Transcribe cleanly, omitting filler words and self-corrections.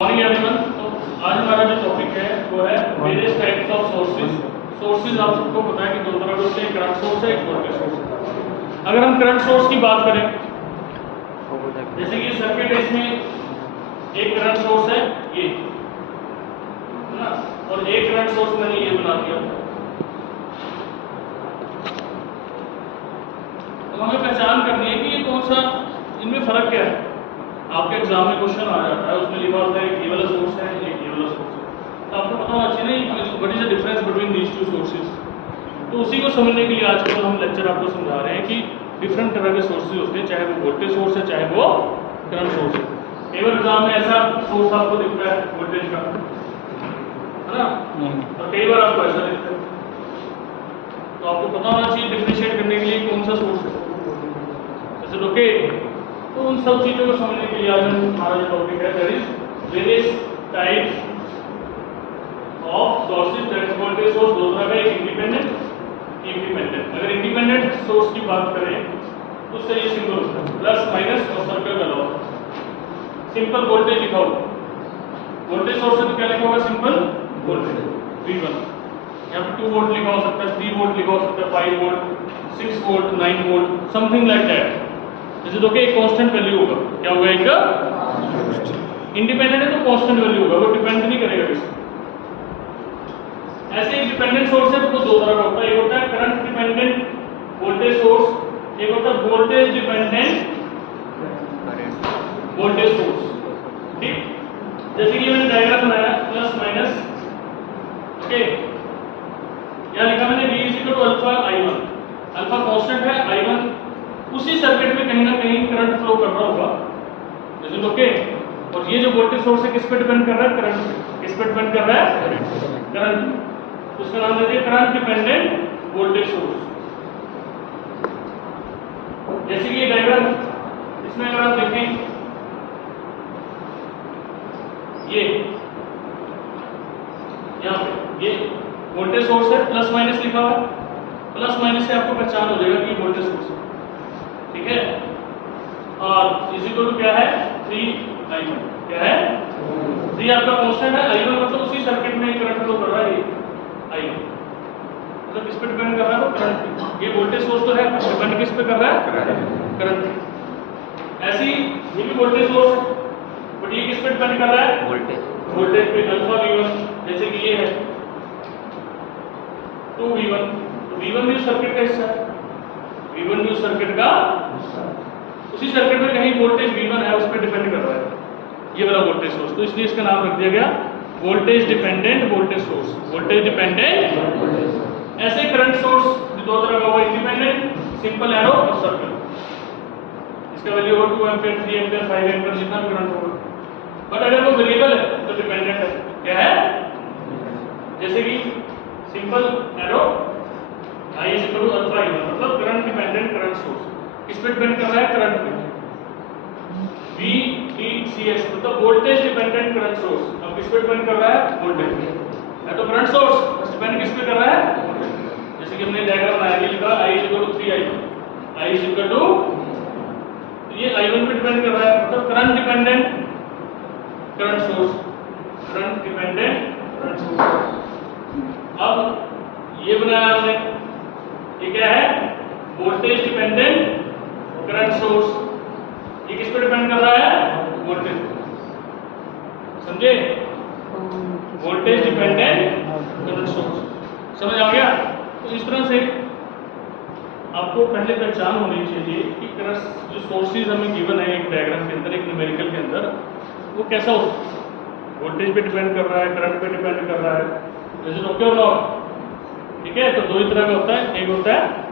Morning everyone. तो आज हमारा जो टॉपिक है वो है various types of sources. Sources आप सबको पता है कि दो तरह के होते हैं, करंट सोर्स है, एक वोल्टेज सोर्स है। अगर हम करंट सोर्स की बात करें, जैसे कि सर्किट है, इसमें एक करंट सोर्स है ये, है ना, और एक करंट सोर्स मैंने ये बना दिया। तो हमें पहचान करनी है कि ये कौन सा, इनमें फर्क क्या है। आपके एग्जाम में क्वेश्चन आ जाता है, उसमें लिखा होता है एक ये वाला सोर्स है, एक ये वाला सोर्स है। तो आपको पता होना चाहिए ना what is the difference between these two sources. तो उसी को समझने के लिए आजकल हम लेक्चर आपको समझा रहे हैं कि डिफरेंट तरह के सोर्सेज होते हैं, चाहे वो वोल्टेज सोर्स है, चाहे वो करंट सोर्स है। कई बार एग्जाम में ऐसा सोर्स आपको दिखता है वोल्टेज का, है ना, और कई बार आपको ऐसा दिखता है। तो आपको पता होना चाहिए डिफरेंशिएट करने के लिए कौन सा सोर्स है। जैसे ओके, तो उन सब चीज़ों को समझने के लिए आज हमारा जो टॉपिक है that is various types of sources. That is voltage source दो तरह का, एक इंडिपेंडेंट। अगर इंडिपेंडेंट सोर्स की बात करें तो उससे ये सिंबल होता है प्लस माइनस और सर्कल का लॉ। सिंपल वोल्टेज लिखा हुआ, वोल्टेज सोर्स में क्या लिखा होगा, सिंपल वोल्टेज V1। यहाँ पे 2 वोल्ट लिखा हो सकता है, 3 वोल्ट लिखा हो सकता है, 5 volt, 6 volt, 9 volt, something like that. जैसे तो एक कांस्टेंट वैल्यू होगा, क्या होगा, एक इंडिपेंडेंट है तो कांस्टेंट वैल्यू होगा, वो डिपेंड नहीं करेगा किसी। ऐसे एक डिपेंडेंट सोर्स है तो वो दो तरह का होता है, एक होता है करंट डिपेंडेंट वोल्टेज सोर्स, एक होता है वोल्टेज डिपेंडेंट वोल्टेज सोर्स। ठीक, जैसे कि मैंने डायग्राम बनाया प्लस माइनस, ओके, यहाँ लिखा मैंने V is equal to alpha I1। Alpha constant है, I1 उसी सर्किट में कहीं ना कहीं करंट फ्लो कर रहा होगा, जैसे ओके। और ये जो वोल्टेज सोर्स है किस पे डिपेंड कर रहा है, करंट पे। किस पे डिपेंड कर रहा है, करंट। तो उसका नाम दे दिया करंट डिपेंडेंट वोल्टेज सोर्स। जैसे कि ये डायग्राम, इसमें अगर आप देखें ये यहाँ पे ये वोल्टेज सोर्स है, प्लस माइनस लिखा हुआ है। प्लस माइनस से आपको पहचान हो जाएगा कि वोल्टेज सोर्स है, ठीक है। और इस इक्वल टू क्या है, 3I1। क्या है, 3 आपका कांस्टेंट है, I1 मतलब उसी सर्किट में करंट फ्लो कर रहा है, I1 मतलब किस पे डिपेंड कर रहा है, वो करंट पे। ये वोल्टेज सोर्स तो है, डिपेंड किस पे कर रहा है, करंट पे। ऐसे ही ये भी वोल्टेज सोर्स है, बट ये किस पे डिपेंड कर रहा है, वोल्टेज पे, अल्फा V1। जैसे कि ये है 2V1, तो V1 भी उस सर्किट का हिस्सा है, V1 भी उस सर्किट का, उसी सर्किट में कहीं वोल्टेज V1 है, उस पर डिपेंड कर रहा है ये वाला वोल्टेज सोर्स। तो इसलिए इसका नाम रख दिया गया voltage dependent voltage source. Voltage dependent. ऐसे करंट सोर्स दो तरह का होगा, इंडिपेंडेंट, सिंपल एरो और सर्कल। इसका वैल्यू होगा 2 एम्पीयर, 3 एम्पीयर, 5 एम्पीयर, जितना भी करंट होगा। बट अगर वो वेरिएबल है तो डिपेंडेंट है। क्या है, जैसे कि simple arrow I is equal to alpha I1 मतलब करंट डिपेंडेंट करंट सोर्स। किस पे डिपेंड कर रहा है, करंट पे। VDCS मतलब वोल्टेज डिपेंडेंट करंट सोर्स। अब किस पे डिपेंड कर रहा है, वोल्टेज है, तो करंट सोर्स डिपेंड किस पे कर रहा है, जैसे कि हमने डायग्राम बनाया, ये लिखा I is equal to 3I1, I is equal to, ये I1 पे डिपेंड कर रहा है, मतलब current dependent current source, current dependent current source. अब ये बनाया हमने, ये क्या है, वोल्टेज डिपेंडेंट करंट सोर्स। ये किस पे डिपेंड कर रहा है, वोल्टेज। समझे, वोल्टेज डिपेंडेंट करंट सोर्स। समझ आ गया। तो इस तरह से आपको पहले पहचान होनी चाहिए कि करंट जो सोर्सेज हमें गिवन है एक डायग्राम के अंदर, एक न्यूमेरिकल के अंदर, वो कैसा हो, वोल्टेज पे डिपेंड कर रहा है, करंट पे डिपेंड कर रहा है, जैसे ओके और नॉट। ठीक है, तो दो ही तरह का होता है, एक होता है